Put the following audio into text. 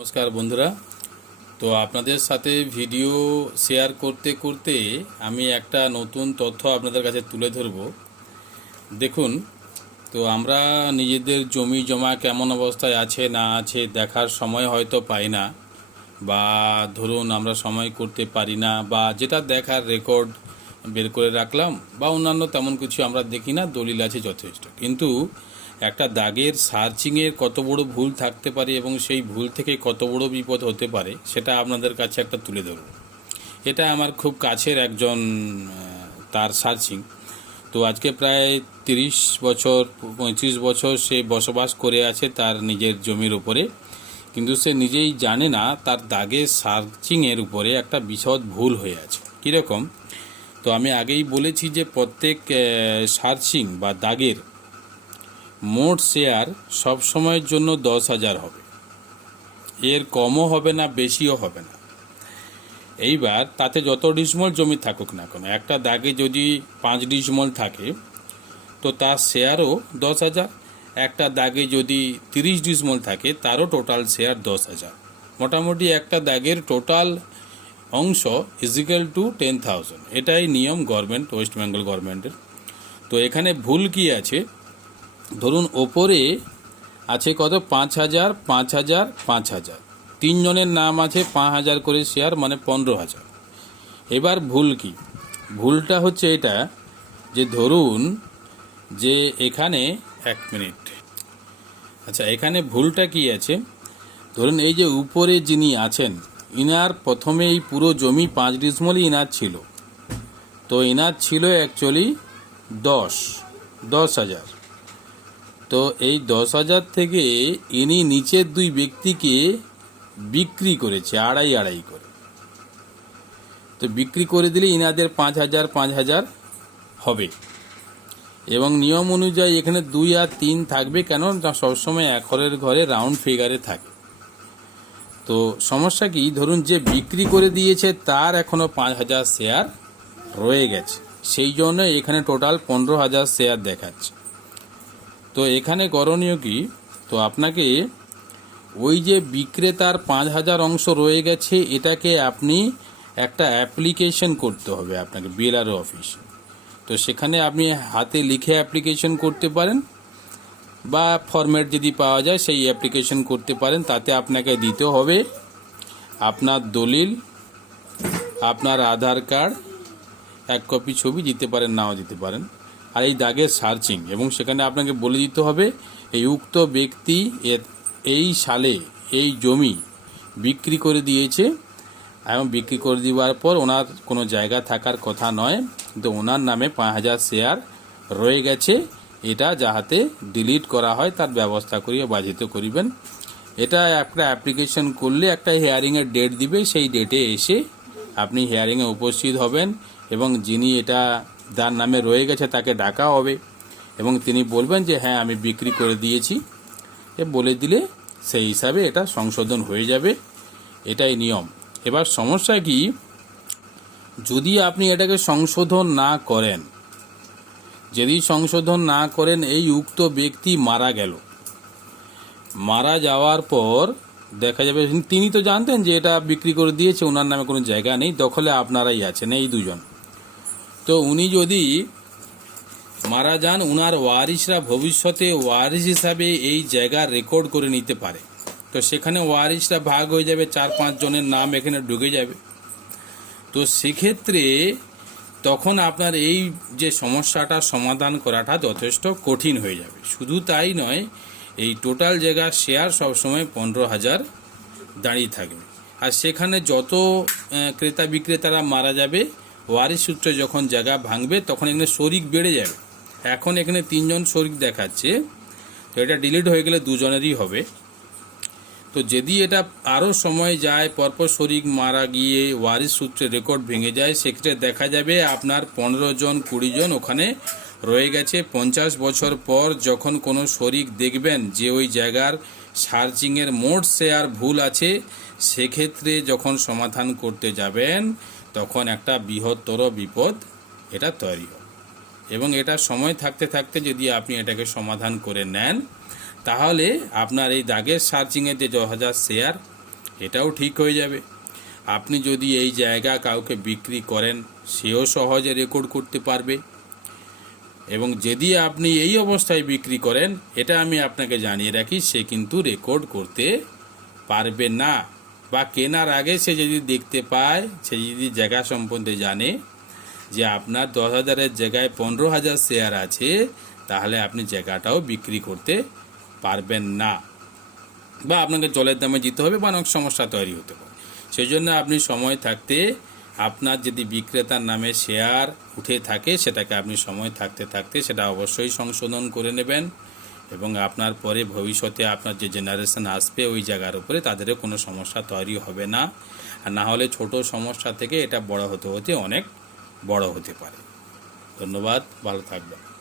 নমস্কার বন্ধুরা। তো আপনাদের সাথে ভিডিও শেয়ার করতে করতে আমি একটা নতুন তথ্য আপনাদের কাছে তুলে ধরব। দেখুন, তো আমরা নিজেদের জমি জমা কেমন অবস্থায় আছে না আছে দেখার সময় হয়তো পাই না, বা ধরুন আমরা সময় করতে পারি না, বা যেটা দেখার রেকর্ড বের করে রাখলাম, বা অন্যান্য তেমন কিছু আমরা দেখি না, দলিল আছে যথেষ্ট। কিন্তু একটা দাগের সার্চিংয়ের কত বড় ভুল থাকতে পারে এবং সেই ভুল থেকে কত বড় বিপদ হতে পারে, সেটা আপনাদের কাছে একটা তুলে ধরব। এটা আমার খুব কাছের একজন তার সার্চিং। তো আজকে প্রায় তিরিশ বছর, পঁয়ত্রিশ বছর সে বসবাস করে আছে তার নিজের জমির উপরে। কিন্তু সে নিজেই জানে না তার দাগের সার্চিংয়ের উপরে একটা বিশদ ভুল হয়ে আছে। কীরকম? তো আমি আগেই বলেছি যে প্রত্যেক সার্চিং বা দাগের মোট শেয়ার সব সময়ের জন্য দশ হাজার হবে। এর কমও হবে না, বেশিও হবে না। এইবার তাতে যত ডিসমল জমি থাকুক না কেন, একটা দাগে যদি পাঁচ ডিসমল থাকে, তো তার শেয়ারও দশ হাজার। একটা দাগে যদি তিরিশ ডিসমল থাকে, তারও টোটাল শেয়ার দশ হাজার। মোটামুটি একটা দাগের টোটাল অংশ ইজিক্যাল টু টেন থাউজেন্ড এটাই নিয়ম গভর্নমেন্ট ওয়েস্ট বেঙ্গল গভর্নমেন্টের তো এখানে ভুল কি আছে? ধরুন ওপরে আছে কত? পাঁচ হাজার পাঁচ হাজার পাঁচ হাজার। তিনজনের নাম আছে পাঁচ হাজার করে শেয়ার মানে পনেরো হাজার। এবার ভুল কি? ভুলটা হচ্ছে এটা যে ধরুন যে এখানে এক মিনিট। আচ্ছা এখানে ভুলটা কি আছে? ধরুন এই যে উপরে যিনি আছেন, ইনার প্রথমে এই পুরো জমি পাঁচ ডিসমলই ইনার ছিল। তো ইনার ছিল অ্যাকচুয়ালি দশ দশ হাজার। তো এই দশ হাজার থেকে ইনি নিচের দুই ব্যক্তিকে বিক্রি করেছে, আড়াই আড়াই করে। তো বিক্রি করে দিলে ইনাদের পাঁচ হাজার পাঁচ হাজার হবে। এবং নিয়ম অনুযায়ী এখানে দুই আর তিন থাকবে, কেন? সবসময় এক ঘরের ঘরে রাউন্ড ফিগারে থাকে। তো সমস্যা কি? ধরুন যে বিক্রি করে দিয়েছে, তার এখনও পাঁচ হাজার শেয়ার রয়ে গেছে। সেই জন্য এখানে টোটাল পনেরো হাজার শেয়ার দেখাচ্ছে। তো এখানে করণীয় কি? তো আপনাকে ওই যে বিক্রেতার পাঁচ হাজার অংশ রয়ে গেছে, এটাকে আপনি একটা অ্যাপ্লিকেশন করতে হবে আপনাকে বিএলআরও অফিসে। তো সেখানে আপনি হাতে লিখে অ্যাপ্লিকেশন করতে পারেন, বা ফরম্যাট যদি পাওয়া যায় সেই অ্যাপ্লিকেশন করতে পারেন, তাতে আপনাকে দিতে হবে আপনার দলিল, আপনার আধার কার্ড, এক কপি ছবি, দিতে পারেন, নাও দিতে পারেন। আর এই দাগের সার্চিং, এবং সেখানে আপনাকে বলে দিতে হবে, এই উক্ত ব্যক্তি এই সালে এই জমি বিক্রি করে দিয়েছে, এবং বিক্রি করে দেওয়ার পর ওনার কোনো জায়গা থাকার কথা নয়, কিন্তু ওনার নামে পাঁচ হাজার শেয়ার রয়ে গেছে, এটা যাহাতে ডিলিট করা হয়, তার ব্যবস্থা করিয়ে বাধিত করিবেন। এটা একটা অ্যাপ্লিকেশন করলে একটা হিয়ারিংয়ের ডেট দিবে, সেই ডেটে এসে আপনি হিয়ারিংয়ে উপস্থিত হবেন, এবং যিনি এটা যার নামে রয়ে গেছে তাকে ডাকা হবে। এবং তিনি বলবেন যে হ্যাঁ আমি বিক্রি করে দিয়েছি। এ বলে দিলে সেই হিসাবে এটা সংশোধন হয়ে যাবে। এটাই নিয়ম। এবার সমস্যা কি? যদি আপনি এটাকে সংশোধন না করেন, যদি সংশোধন না করেন, এই উক্ত ব্যক্তি মারা গেল। মারা যাওয়ার পর দেখা যাবে, তিনি তো জানতেন যে এটা বিক্রি করে দিয়েছে, ওনার নামে কোনো জায়গা নেই, দখলে আপনারাই আছেন, এই দুজন। তো উনি যদি মারা যান, উনার ওয়ারিশরা ভবিষ্যতে ওয়ারিশ হিসাবে এই জায়গা রেকর্ড করে নিতে পারে। তো সেখানে ওয়ারিশরা ভাগ হয়ে যাবে, চার পাঁচ জনের নাম এখানে ঢুকে যাবে। তো সেক্ষেত্রে তখন আপনার এই যে সমস্যাটা সমাধান করাটা যথেষ্ট কঠিন হয়ে যাবে। শুধু তাই নয়, এই টোটাল জায়গার শেয়ার সবসময় পনেরো হাজার দাঁড়িয়ে থাকবে। আর সেখানে যত ক্রেতা বিক্রেতারা মারা যাবে ওয়ারিশ সূত্রে যখন জায়গা ভাঙবে, তখন এখানে শরিক বেড়ে যাবে। এখন এখানে তিনজন শরিক দেখাচ্ছে, তো এটা ডিলিট হয়ে গেলে দুজনেরই হবে। তো যদি এটা আরও সময় যায়, পরপর শরিক মারা গিয়ে ওয়ারিশ সূত্রে রেকর্ড ভেঙে যায়, সেক্ষেত্রে দেখা যাবে আপনার পনেরো জন, কুড়ি জন ওখানে রয়ে গেছে। পঞ্চাশ বছর পর যখন কোনো শরিক দেখবেন যে ওই জায়গার সার্চিংয়ের মোট শেয়ার ভুল আছে, সেক্ষেত্রে যখন সমাধান করতে যাবেন, তখন একটা বৃহত্তর বিপদ এটা তৈরি হবে এবং এটা সময় থাকতে থাকতে যদি আপনি এটাকে সমাধান করে নেন, তাহলে আপনার এই দাগের সার্চিংয়ের যে ছ হাজার শেয়ার, এটাও ঠিক হয়ে যাবে। আপনি যদি এই জায়গা কাউকে বিক্রি করেন, সেও সহজে রেকর্ড করতে পারবে। এবং যদি আপনি এই অবস্থায় বিক্রি করেন, এটা আমি আপনাকে জানিয়ে রাখি, সে কিন্তু রেকর্ড করতে পারবে না। বা কেনার আগে সে যদি দেখতে পায়, সে যদি জায়গা সম্বন্ধে জানে যে আপনার দশ হাজারের জায়গায় পনেরো হাজার শেয়ার আছে, তাহলে আপনি জায়গাটাও বিক্রি করতে পারবেন না। বা আপনাকে জলের দামে দিতে হবে বা অনেক সমস্যা তৈরি হতে পারে। সেই জন্য আপনি সময় থাকতে আপনার যদি বিক্রেতার নামে শেয়ার উঠে থাকে, সেটাকে আপনি সময় থাকতে থাকতে সেটা অবশ্যই সংশোধন করে নেবেন এবং আপনার পরে ভবিষ্যতে আপনার যে জেনারেশন আসবে ওই জায়গার উপরে তাদেরও কোনো সমস্যা তৈরি হবে না। আর না হলে ছোট সমস্যা থেকে এটা বড় হতে হতে অনেক বড় হতে পারে। ধন্যবাদ, ভালো থাকবেন।